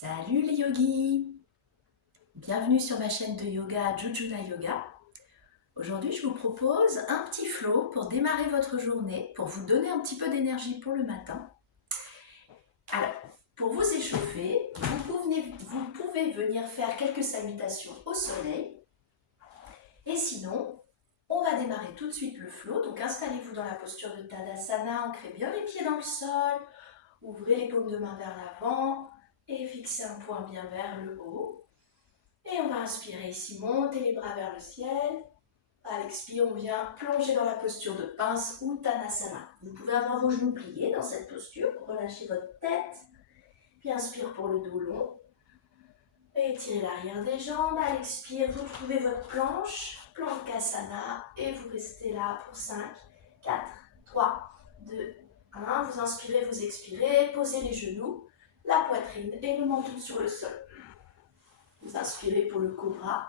Salut les yogis! Bienvenue sur ma chaîne de yoga Jujuna Yoga. Aujourd'hui, je vous propose un petit flow pour démarrer votre journée, pour vous donner un petit peu d'énergie pour le matin. Alors, pour vous échauffer, vous pouvez venir faire quelques salutations au soleil. Et sinon, on va démarrer tout de suite le flow. Donc, installez-vous dans la posture de Tadasana, ancrez bien les pieds dans le sol, ouvrez les paumes de main vers l'avant et fixez un point bien vers le haut. Et on va inspirer ici, monter les bras vers le ciel. À l'expire, on vient plonger dans la posture de pince ou Tanasana. Vous pouvez avoir vos genoux pliés dans cette posture, relâchez votre tête. Puis inspire pour le dos long. Et étirez l'arrière des jambes. À l'expire, vous trouvez votre planche, Planchasana, et vous restez là pour 5, 4, 3, 2, 1. Vous inspirez, vous expirez, posez les genoux, la poitrine et le menton sur le sol. Vous inspirez pour le cobra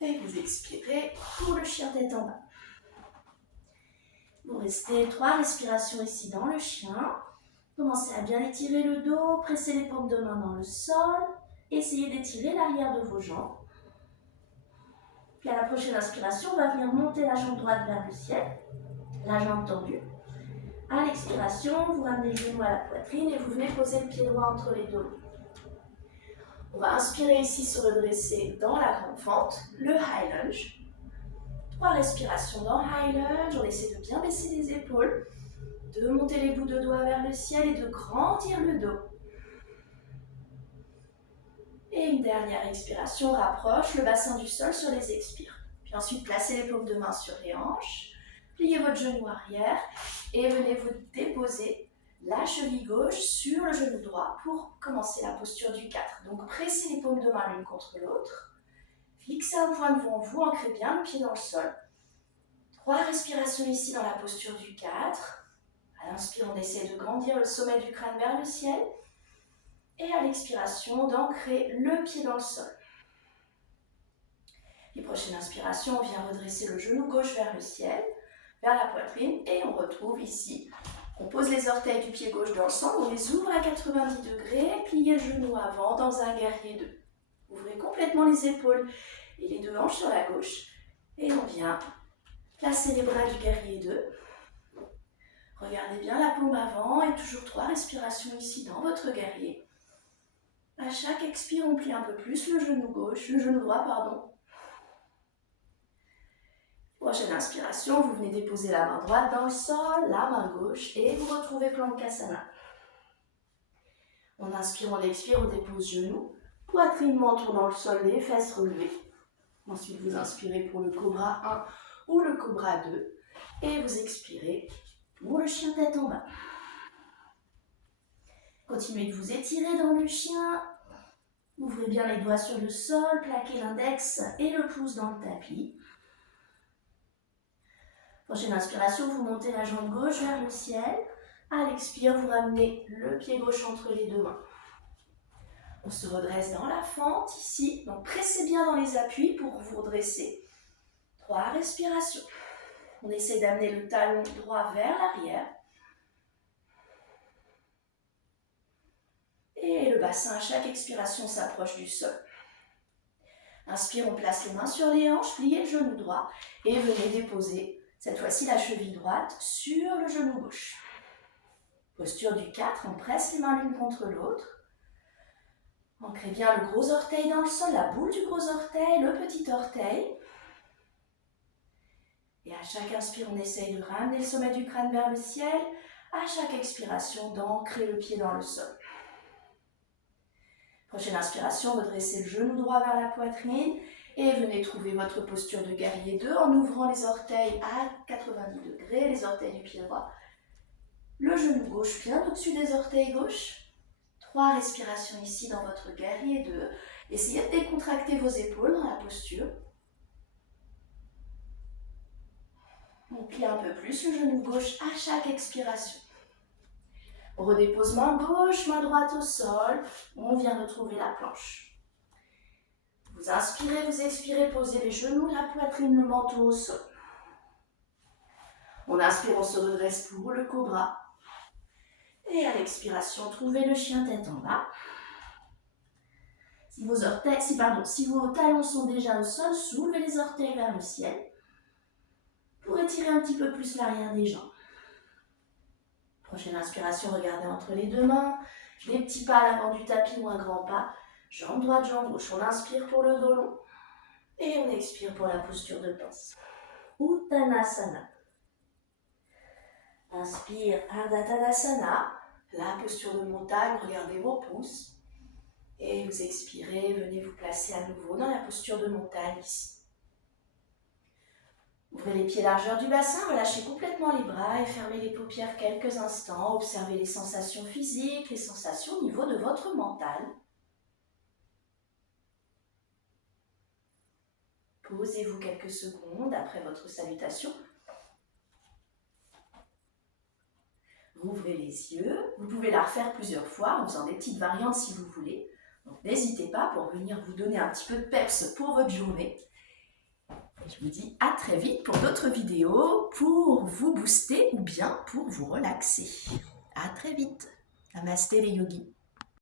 et vous expirez pour le chien tête en bas. Vous restez 3 respirations ici dans le chien. Commencez à bien étirer le dos, pressez les paumes de main dans le sol. Essayez d'étirer l'arrière de vos jambes. Puis à la prochaine inspiration, on va venir monter la jambe droite vers le ciel, la jambe tendue. À l'expiration, vous ramenez le genou à la poitrine et vous venez poser le pied droit entre les deux. On va inspirer ici, se redresser dans la grande fente, le high lunge. 3 respirations dans high lunge, on essaie de bien baisser les épaules, de monter les bouts de doigts vers le ciel et de grandir le dos. Et une dernière expiration, rapproche le bassin du sol sur les expires. Puis ensuite, placez les paumes de main sur les hanches, pliez votre genou arrière et venez vous déposer la cheville gauche sur le genou droit pour commencer la posture du 4. Donc pressez les paumes de main l'une contre l'autre, fixez un point devant vous, ancrez bien le pied dans le sol. 3 respirations ici dans la posture du 4. À l'inspire, on essaie de grandir le sommet du crâne vers le ciel. Et à l'expiration, d'ancrer le pied dans le sol. Les prochaines inspirations, on vient redresser le genou gauche vers le ciel, vers la poitrine. Et on retrouve ici, on pose les orteils du pied gauche dans le sol, on les ouvre à 90 degrés, pliez le genou avant dans un guerrier 2. Ouvrez complètement les épaules et les deux hanches sur la gauche. Et on vient placer les bras du guerrier 2. Regardez bien la paume avant et toujours 3 respirations ici dans votre guerrier. À chaque expire, on plie un peu plus le genou droit, pardon. Prochaine inspiration, vous venez déposer la main droite dans le sol, la main gauche et vous retrouvez Planchasana. On inspire, on expire, on dépose genou, poitrine, menton dans le sol, les fesses relevées. Ensuite, vous inspirez pour le cobra 1 ou le cobra 2 et vous expirez pour le chien tête en bas. Continuez de vous étirer dans le chien. Ouvrez bien les doigts sur le sol, plaquez l'index et le pouce dans le tapis. Prochaine inspiration, vous montez la jambe gauche vers le ciel. À l'expire, vous ramenez le pied gauche entre les deux mains. On se redresse dans la fente ici. Donc pressez bien dans les appuis pour vous redresser. 3 respirations. On essaie d'amener le talon droit vers l'arrière. Et le bassin à chaque expiration s'approche du sol. Inspire, on place les mains sur les hanches, pliez le genou droit et venez déposer cette fois-ci la cheville droite sur le genou gauche. Posture du 4, on presse les mains l'une contre l'autre. Ancrez bien le gros orteil dans le sol, la boule du gros orteil, le petit orteil. Et à chaque inspire, on essaye de ramener le sommet du crâne vers le ciel. À chaque expiration, d'ancrer le pied dans le sol. Prochaine inspiration, redressez le genou droit vers la poitrine et venez trouver votre posture de guerrier 2 en ouvrant les orteils à 90 degrés, les orteils du pied droit. Le genou gauche bien au-dessus des orteils gauches. 3 respirations ici dans votre guerrier 2. Essayez de décontracter vos épaules dans la posture. On plie un peu plus le genou gauche à chaque expiration. On redépose main gauche, main droite au sol. On vient retrouver la planche. Vous inspirez, vous expirez, posez les genoux, la poitrine, le menton au sol. On inspire, on se redresse pour le cobra. Et à l'expiration, trouvez le chien tête en bas. Si vos talons sont déjà au sol, soulevez les orteils vers le ciel pour étirer un petit peu plus l'arrière des jambes. Prochaine inspiration, regardez entre les deux mains. Des petits pas à l'avant du tapis ou un grand pas. Jambe droite, jambe gauche. On inspire pour le dos long. Et on expire pour la posture de pince. Uttanasana. Inspire, Ardha Tadasana. La posture de montagne, regardez vos pouces. Et vous expirez, venez vous placer à nouveau dans la posture de montagne ici. Ouvrez les pieds largeur du bassin, relâchez complètement les bras et fermez les paupières quelques instants. Observez les sensations physiques, les sensations au niveau de votre mental. Posez-vous quelques secondes après votre salutation. Rouvrez les yeux. Vous pouvez la refaire plusieurs fois en faisant des petites variantes si vous voulez. Donc n'hésitez pas pour venir vous donner un petit peu de peps pour votre journée. Et je vous dis à très vite pour d'autres vidéos pour vous booster ou bien pour vous relaxer. À très vite. Namasté les yogis.